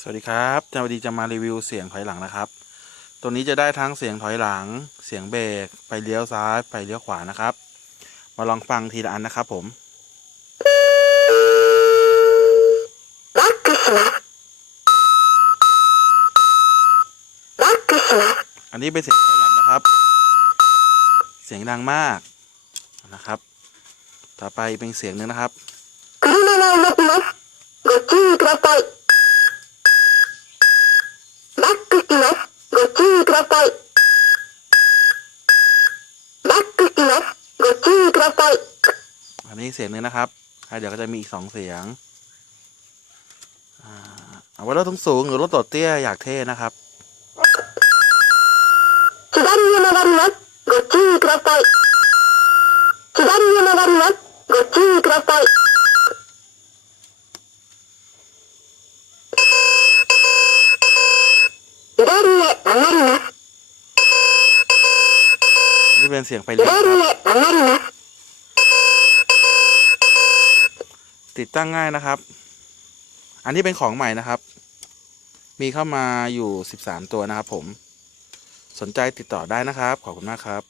สวัสดีครับจาวดีจะมารีวิวเสียงถอยหลังนะครับ ตัวนี้จะได้ทั้งเสียงถอยหลัง เสียงเบรก ไปเลี้ยวซ้าย ไปเลี้ยวขวานะครับ มาลองฟังทีละอันนะครับผมอันนี้เป็นเสียงถอยหลังนะครับ เสียงดังมากนะครับ ต่อไปเป็นเสียงหนึ่งนะครับ ださい。バックします。ご注意ください。 อันนี้เสียงหนึ่งนะครับอ่ะเดี๋ยวก็จะมีอีกสองเสียงอ่าเอาไว้รถสูงๆหรือรถโดดเตี้ยอยากเท่นะครับ 左へ曲がります。ご注意ください。左へ曲がります。ご注意ください。左へ曲がります。 จะเป็นเสียงไฟเลี้ยวติดตั้งง่ายนะครับ อันนี้เป็นของใหม่นะครับ มีเข้ามาอยู่ 13 ตัวนะครับผม สนใจติดต่อได้นะครับ ขอบคุณมากครับ